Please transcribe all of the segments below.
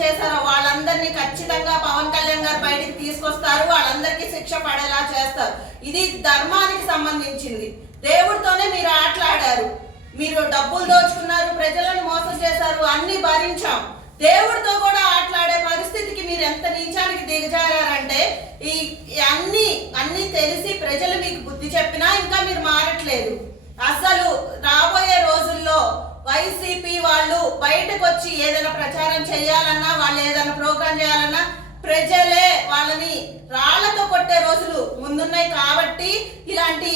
చేశారో వాళ్ళందరినీ ఖచ్చితంగా పవన్ కళ్యాణ్ గారు బయటికి తీసుకొస్తారు వాళ్ళందరికీ శిక్ష పడేలా చేస్తారు. ఇది ధర్మానికి సంబంధించింది. దేవుడితోనే మీరు ఆటలాడారు. మీరు డబ్బులు దోచుకున్నారు ప్రజలను మోసం చేశారు అన్ని భరించాం. దేవుడితో కూడా ఆటలాడే పరిస్థితికి మీరు ఎంత నీచానికి దిగజారంటే ఈ ఈ అన్ని అన్ని తెలిసి ప్రజలు మీకు బుద్ధి చెప్పినా ఇంకా మీరు మారట్లేదు. అసలు రాబోయే రోజుల్లో వైసీపీ వాళ్ళు బయటకు వచ్చి ఏదైనా ప్రచారం చేయాలన్నా వాళ్ళు ఏదైనా ప్రోగ్రాం చేయాలన్నా ప్రజలే వాళ్ళని రాళ్ళతో కొట్టే రోజులు ముందున్నాయి కాబట్టి ఇలాంటి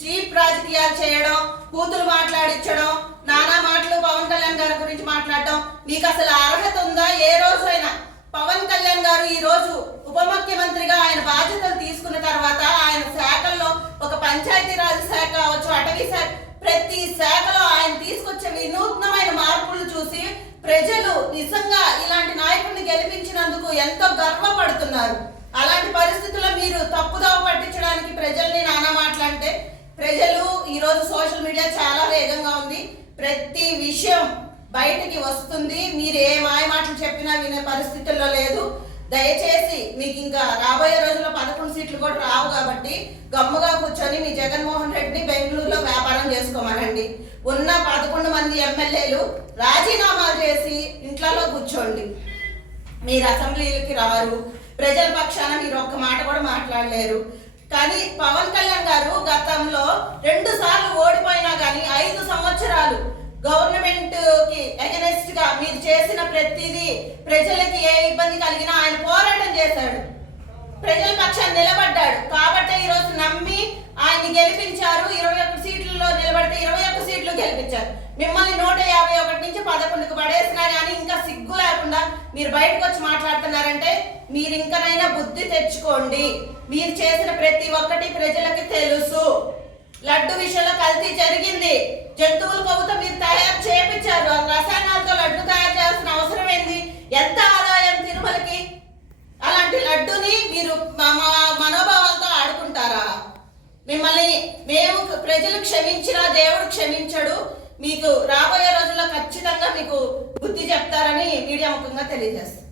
చీప్ రాజకీయాలు చేయడం కూతురు మాట్లాడించడం నానా మాటలు పవన్ కళ్యాణ్ గారి గురించి మాట్లాడటం మీకు అసలు అర్హత ఉందా? ఏ రోజైనా పవన్ కళ్యాణ్ గారు ఈ రోజు ఉప ముఖ్యమంత్రిగా ఆయన బాధ్యతలు తీసుకున్న తర్వాత ఆయన శాఖల్లో ఒక పంచాయతీరాజ్ శాఖ కావచ్చు అటవీ శాఖ ప్రతి శాఖలో ఆయన తీసుకొచ్చే వినూత్నమైన మార్పు చూసి ప్రజలు నిజంగా ఇలాంటి నాయకుడిని గెలిపించినందుకు ఎంతో గర్వపడుతున్నారు. అలాంటి పరిస్థితుల్లో మీరు తప్పుదోవ పట్టించడానికి ప్రజల్ని నానా మాట్లాడితే ప్రజలు ఈరోజు సోషల్ మీడియా చాలా వేగంగా ఉంది. ప్రతి విషయం బయటికి వస్తుంది. మీరు ఏ మాయ మాటలు చెప్పినా వినే పరిస్థితుల్లో లేదు. దయచేసి మీకు ఇంకా రాబోయే రోజుల్లో పదకొండు సీట్లు కూడా రావు కాబట్టి గమ్ముగా కూర్చొని మీ ఉన్న పదకొండు మంది ఎమ్మెల్యేలు రాజీనామాలు చేసి ఇంట్లలో కూర్చోండి. మీరు అసెంబ్లీలకి రారు. ప్రజల పక్షాన మీరు ఒక్క మాట కూడా మాట్లాడలేరు. కానీ పవన్ కళ్యాణ్ గారు గతంలో రెండు సార్లు ఓడిపోయినా కానీ ఐదు సంవత్సరాలు గవర్నమెంట్కి అగెనెస్ట్గా మీరు చేసిన ప్రతిదీ ప్రజలకి ఏ ఇబ్బంది కలిగినా ఆయన పోరాటం చేశాడు. ప్రజల పక్షాన్ని నిలబడ్డాడు. కాబట్టి ఈరోజు నమ్మి ఆయన్ని గెలిపించారు. ఇరవై ఒక్క సీట్లలో నిలబడితే ఇరవై గెలిపించారు మిమ్మల్ని నూట యాభై ఒకటి నుంచి పదకొండుకు పడేసినా కానీ ఇంకా సిగ్గు లేకుండా మీరు బయటకు వచ్చి మాట్లాడుతున్నారంటే మీరు ఇంకనైనా బుద్ధి తెచ్చుకోండి. మీరు చేసిన ప్రతి ఒక్కటి ప్రజలకి తెలుసు. లడ్డు విషయంలో కల్తీ జరిగింది. జంతువుల కొవ్వుతో మీరు తయారు చేపి ఆ రసాయనాలతో లడ్డు తయారు చేయాల్సిన అవసరం ఏంది ఎంత ఆదాయం తిరుమలకి అలాంటి లడ్డుని మీరు మా- మా మనోభావాలతో ఆడుకుంటారా మిమ్మల్ని మేము ప్రజలు క్షమించినా దేవుడు క్షమించడు. మీకు రాబోయే రోజుల్లో ఖచ్చితంగా మీకు బుద్ధి చెప్తారని మీడియా ముఖంగా తెలియజేస్తుంది.